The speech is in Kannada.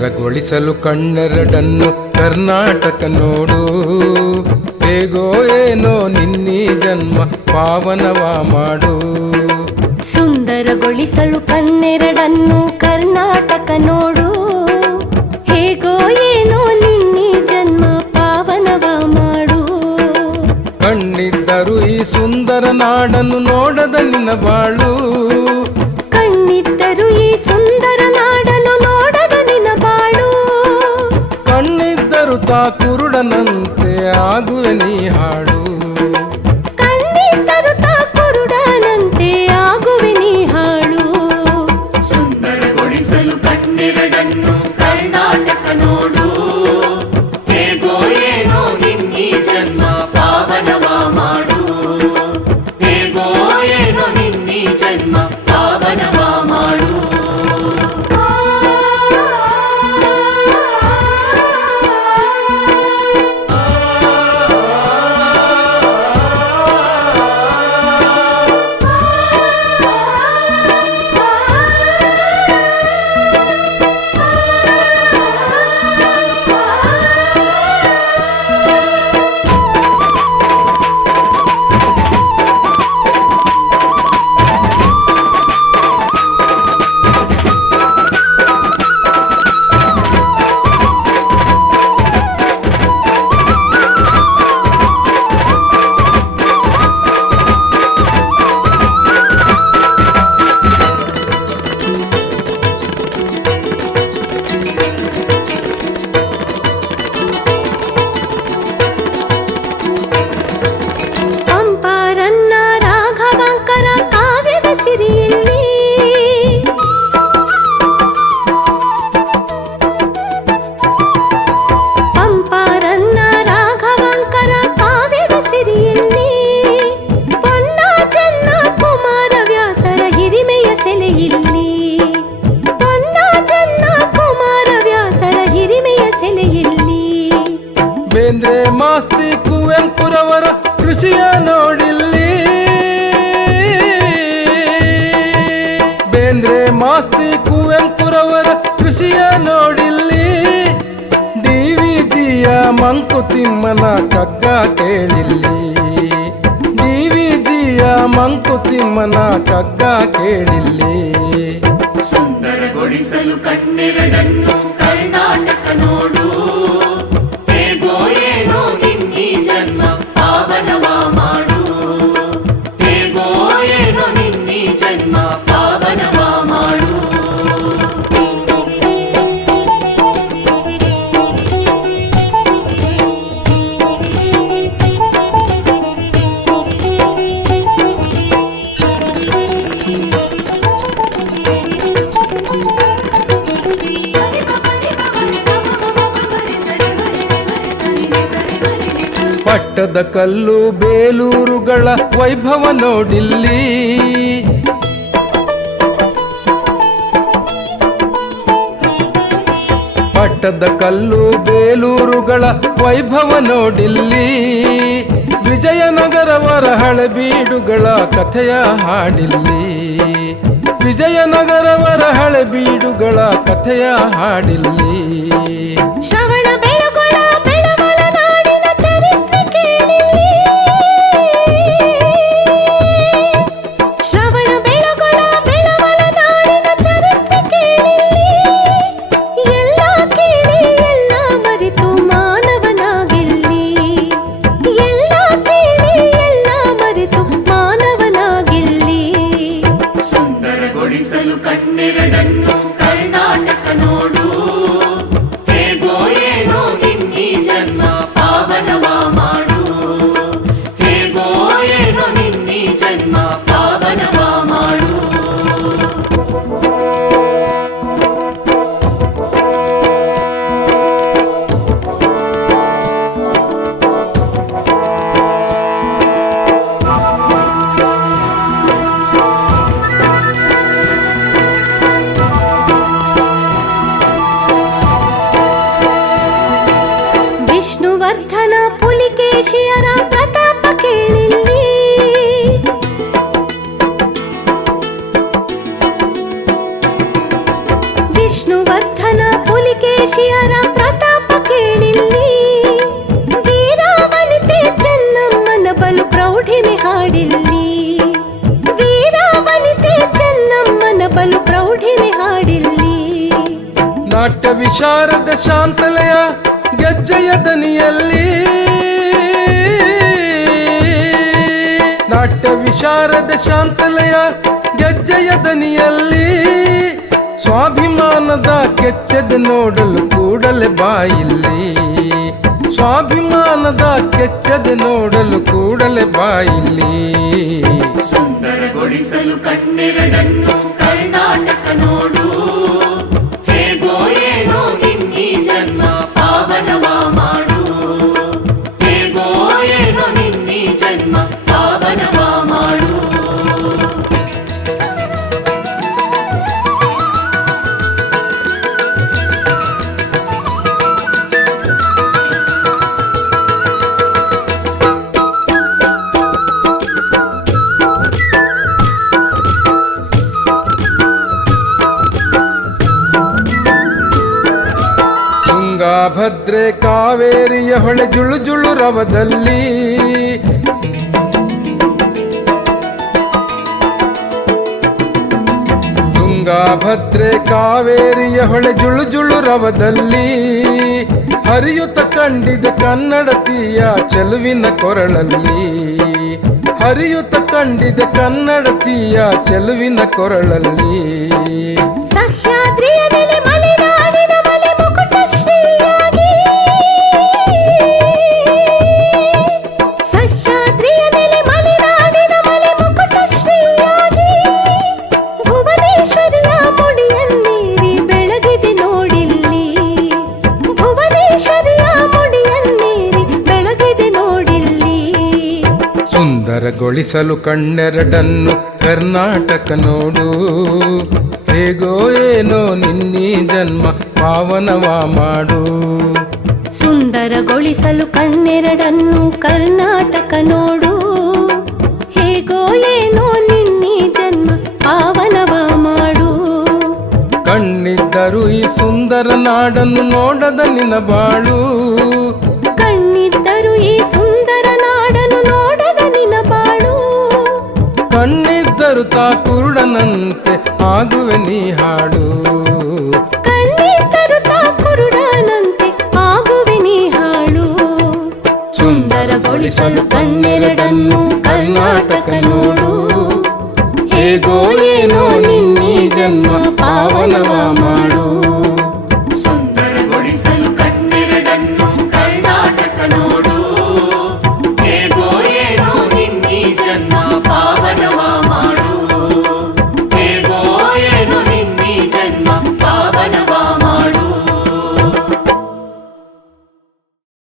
ಸುಂದರಗೊಳಿಸಲು ಕಣ್ಣೆರಡನ್ನು ಕರ್ನಾಟಕ ನೋಡು. ಹೇಗೋ ಏನೋ ನಿನ್ನಿ ಜನ್ಮ ಪಾವನವ ಮಾಡು. ಸುಂದರಗೊಳಿಸಲು ಕಣ್ಣೆರಡನ್ನು ಕರ್ನಾಟಕ ನೋಡು. ಹೇಗೋ ಏನೋ ನಿನ್ನಿ ಜನ್ಮ ಪಾವನವ ಮಾಡು. ಕಣ್ಣಿದ್ದರು ಈ ಸುಂದರ ನಾಡನ್ನು ನೋಡದ ನಿನ್ನ ಬಾಳು. ಕಣ್ಣಿದ್ದರು ಈ ಸುಂದರ ಕಣ್ಣಿದ್ದರು ತಾ ಕುರುಡನಂತೆ ಆಗುವೆ ನೀ ಹಾಡು ಕಣ್ಣಿದ್ದರು ತಾ ಕುರುಡನಂತೆ ಆಗುವೆ ನೀ ಹಾಳು ಸುಂದರಗೊಳಿಸಲು ಕಣ್ಣೆರಡನ್ನು ಕರ್ನಾಟಕ ನೋಡು ಹೇಗೋ ಏನೋ ನಿನ್ನೀ ಜನ್ಮ ಪಾವನವ ಮಾಡು ಹೇಗೋ ಏನೋ ನಿನ್ನೀ ಜನ್ಮ ಪಾವನವ ಬೇಂದ್ರೆ ಮಾಸ್ತಿ ಕುವೆಂಪುರವರ ಕೃಷಿಯ ನೋಡಿಲ್ಲಿ. ಬೇಂದ್ರೆ ಮಾಸ್ತಿ ಕುವೆಂಪುರವರ ಕೃಷಿಯ ನೋಡಿಲ್ಲಿ. ಡಿವಿಜಿಯ ಮಂಕುತಿಮ್ಮನ ಕಗ್ಗ ಕೇಳಿಲ್ಲಿ. ಡಿವಿಜಿಯ ಮಂಕುತಿಮ್ಮನ ಕಗ್ಗ ಕೇಳಿಲ್ಲಿ. ಸುಂದರಗೊಳಿಸಲು ಕಣ್ಣೆರಡನ್ನು ಕರ್ನಾಟಕ ನೋಡು. ಪಟ್ಟದ ಕಲ್ಲು ಬೇಲೂರುಗಳ ವೈಭವ ನೋಡಿಲ್ಲಿ. ಪಟ್ಟದ ಕಲ್ಲು ಬೇಲೂರುಗಳ ವೈಭವ ನೋಡಿಲ್ಲಿ. ವಿಜಯನಗರವರ ಹಳೆಬೀಡುಗಳ ಕಥೆಯ ಹಾಡಿಲ್ಲಿ. ವಿಜಯನಗರವರ ಹಳೆಬೀಡುಗಳ ಕಥೆಯ ಹಾಡಿಲ್ಲಿ. ಕಣ್ಣೆರಡನ್ನು ಕರ್ನಾಟಕ ನೋಡು. ಕೇಶಿಯರ ಪ್ರತಾಪ ಕೇಳಿಲ್ಲಿ ವಿಷ್ಣುವರ್ಧನ ಪುಲಿಕೇಶಿಯರ ಪ್ರತಾಪ ಕೇಳಿಲ್ಲಿ ವೀರಾವನಿತೆ ಚೆನ್ನಮ್ಮನ ಬಲು ಪ್ರೌಢಿಮೆ ಹಾಡಿಲ್ಲಿ ವೀರಾವನಿತೆ ಚೆನ್ನಮ್ಮನ ಬಲು ಪ್ರೌಢಿಮೆ ಹಾಡಿಲ್ಲಿ ನಾಟ್ಯ ವಿಶಾರದ ಶಾಂತಲಯ ಶಾಂತಲಯ ಗೆಜ್ಜೆಯ ದನಿಯಲ್ಲಿ. ಸ್ವಾಭಿಮಾನದ ಕೆಚ್ಚದ ನೋಡಲು ಕೂಡಲೇ ಬಾಯಿಲ್ಲಿ. ಸ್ವಾಭಿಮಾನದ ಕೆಚ್ಚದ ನೋಡಲು ಕೂಡಲೇ ಬಾಯಿಲ್ಲಿ. ಸುಂದರಗೊಳಿಸಲು ಕಣ್ಣೆರಡನ್ನು ಕರ್ನಾಟಕ ನೋಡು. ಹೇಗೋ ಏನೋ ನಿನ್ನಿ ಜನ್ಮ ಪಾವನವ ಮಾಡು. ಹೇಗೋ ಏನೋ ನಿನ್ನಿ ಜನ್ಮ ಪಾವನವ ತುಂಗಾಭದ್ರೆ ಕಾವೇರಿಯ ಹೊಳೆ ಜುಳು ಜುಳು ರವದಲ್ಲಿ. ತುಂಗಾಭದ್ರೆ ಕಾವೇರಿಯ ಹೊಳೆ ಜುಳು ಜುಳು ರವದಲ್ಲಿ. ಹರಿಯುತ್ತ ಕಂಡಿದ ಕನ್ನಡತಿಯ ಚೆಲುವಿನ ಕೊರಳಲ್ಲಿ. ಹರಿಯುತ್ತ ಕನ್ನಡ ಕನ್ನಡತಿಯ ಚೆಲುವಿನ ಕೊರಳಲ್ಲಿ. ಸುಂದರಗೊಳಿಸಲು ಕಣ್ಣೆರಡನ್ನು ಕರ್ನಾಟಕ ನೋಡು. ಹೇಗೋ ಏನೋ ನಿನ್ನೀ ಜನ್ಮ ಪಾವನವ ಮಾಡು. ಸುಂದರಗೊಳಿಸಲು ಕಣ್ಣೆರಡನ್ನು ಕರ್ನಾಟಕ ನೋಡು. ಹೇಗೋ ಏನೋ ನಿನ್ನೀ ಜನ್ಮ ಪಾವನವ ಮಾಡು. ಕಣ್ಣಿದ್ದರೂ ಈ ಸುಂದರ ನಾಡನ್ನು ನೋಡದ ನಿನ್ನ ಬಾಳು. ಕಣ್ಣಿದ್ದರು ತಾ ಕುರುಡನಂತೆ ಆಗುವೆ ನೀ ಹಾಡು.